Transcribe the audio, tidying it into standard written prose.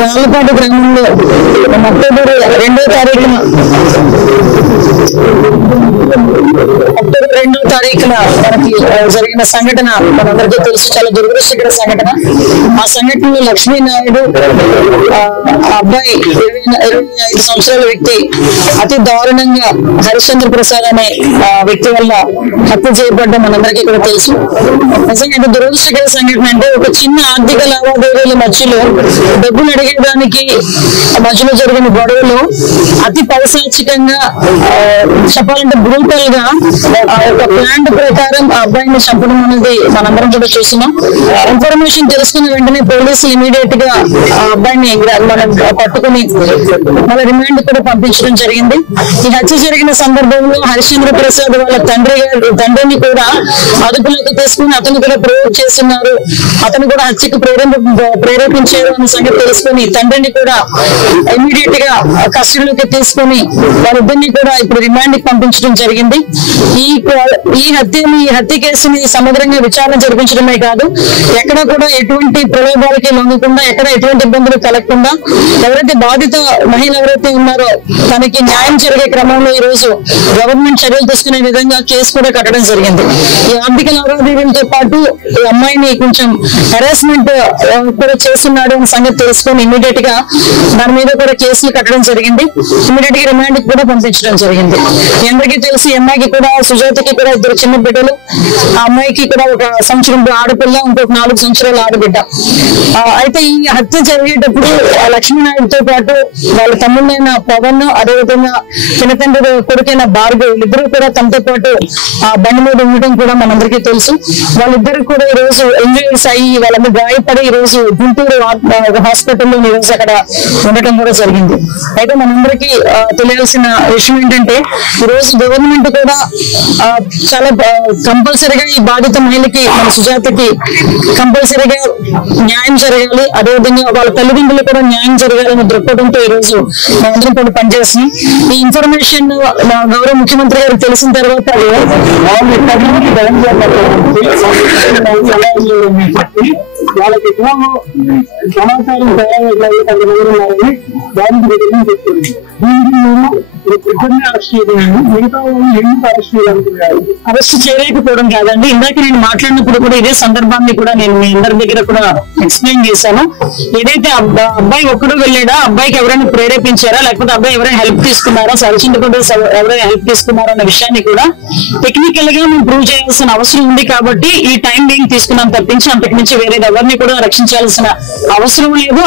రాళ్లపాటి గ్రామంలో అక్టోబర్ 2వ తారీఖున మనకి జరిగిన సంఘటన మనందరికీ తెలుసు. చాలా దురదృష్టకర సంఘటన. ఆ సంఘటనలో లక్ష్మీ నాయుడు అబ్బాయి 25 సంవత్సరాల వ్యక్తి అతి దారుణంగా హరిశ్చంద్ర ప్రసాద్ అనే వ్యక్తి వల్ల హత్య చేయబడ్డం మనందరికీ కూడా తెలుసు. నిజంగా దురదృష్టకర సంఘటన అంటే ఒక చిన్న ఆర్థిక లావాదేవీల మధ్యలో డబ్బులు అడిగేదానికి మధ్యలో జరిగిన గొడవలో అతి పైశాచికంగా చెప్పాలంటే బ్రూటల్ గా ఒక ప్లాన్ ప్రకారం ఆ అబ్బాయిని చంపడం అనేది మనందరం కూడా చూస్తున్నాం. ఇన్ఫర్మేషన్ తెలుసుకున్న వెంటనే పోలీసులు ఇమీడియట్ గా ఆ అబ్బాయిని మనం పట్టుకుని వాళ్ళ రిమాండ్ కూడా పంపించడం జరిగింది. ఈ హత్య జరిగిన సందర్భంలో హరిశ్చంద్ర ప్రసాద్ వాళ్ళ తండ్రిని కూడా అదుపులోకి తీసుకుని అతను కూడా ప్రయోగం చేస్తున్నారు, అతను కూడా హత్యకు ప్రేరేపించారు అనే సంగతి తెలుసుకుని తండ్రిని కూడా ఇమీడియట్ గా కస్టడీలోకి తీసుకుని వాళ్ళిద్దరిని కూడా ఇప్పుడు రిమాండ్ కి పంపించడం జరిగింది. ఈ హత్య కేసుని సమగ్రంగా విచారణ జరిపించడమే కాదు, ఎక్కడ కూడా ఎటువంటి ప్రలోభాలకి లొంగకుండా, ఎక్కడ ఎటువంటి ఇబ్బందులు కలగకుండా ఎవరైతే బాధిత మహిళ ఎవరైతే ఉన్నారో తనకి న్యాయం జరిగే క్రమంలో ఈ రోజు గవర్నమెంట్ చర్యలు తీసుకునే విధంగా కేసు కూడా కట్టడం జరిగింది. ఈ ఆర్థిక లావాదేవీలతో పాటు ఈ అమ్మాయిని కొంచెం హెరాస్మెంట్ కూడా చేస్తున్నాడు అనే సంగతి తెలుసుకొని ఇమీడియట్ గా దాని మీద కూడా కేసులు కట్టడం జరిగింది. ఇమీడియట్ గా రిమాండ్ కూడా పంపించడం జరిగింది. మీ అందరికీ తెలిసి అమ్మాయికి కూడా సుజాతకి కూడా 2 చిన్న బిడ్డలు. ఆ అమ్మాయికి కూడా 1 సంవత్సరం ఆడపిల్ల, ఇంకొక 4 సంవత్సరాల ఆడబిడ్డ. అయితే ఈ హత్య జరిగేటప్పుడు లక్ష్మీనాయుడుతో పాటు వాళ్ళ తమ్ముడైన పవన్, అదేవిధంగా చిన్నతండ్రి కొడుకైన భార్గవ్ ఇద్దరు కూడా తనతో పాటు ఆ బండి మీద ఉండటం కూడా మనందరికీ తెలుసు. వాళ్ళిద్దరు కూడా ఈ రోజు ఇంజరీస్ అయ్యి వాళ్ళందరూ గాయపడి ఈ రోజు గుంటూరు హాస్పిటల్లో ఈ రోజు అక్కడ ఉండటం కూడా జరిగింది. అయితే మనందరికీ తెలియాల్సిన విషయం ఏంటంటే ఈ రోజు గవర్నమెంట్ కూడా చాలా కంపల్సరీగా ఈ బాధిత మహిళకి, మన సుజాతకి కంపల్సరీగా న్యాయం జరగాలి, అదేవిధంగా వాళ్ళ తల్లిదండ్రులు కూడా న్యాయం జరగాలనే దృక్పథంతో ఈ రోజు మనందరం కూడా పనిచేస్తున్నాం. ఈ ఇన్ఫర్మేషన్ గౌరవ ముఖ్యమంత్రి గారికి తెలిసిన తర్వాత వాళ్ళకి సమాచారం తయారయ్యారని అరెస్ట్ చేయలేకపోవడం కాదండి. ఇందాక నేను మాట్లాడినప్పుడు కూడా ఇదే సందర్భాన్ని కూడా నేను మీ అందరి దగ్గర కూడా ఎక్స్ప్లెయిన్ చేశాను. ఏదైతే అబ్బాయి ఒక్కడు వెళ్ళాడా, అబ్బాయికి ఎవరైనా ప్రేరేపించారా, లేకపోతే అబ్బాయి ఎవరైనా హెల్ప్ తీసుకున్నారా, సరిచించుకుంటూ ఎవరైనా హెల్ప్ తీసుకున్నారా అన్న విషయాన్ని కూడా టెక్నికల్ గా మేము ప్రూవ్ చేయాల్సిన అవసరం ఉంది. కాబట్టి ఈ టైం బీయింగ్ తీసుకున్నాం తప్పించి అంతకు మించి వేరే ఎవరిని కూడా రక్షించాల్సిన అవసరం లేదు.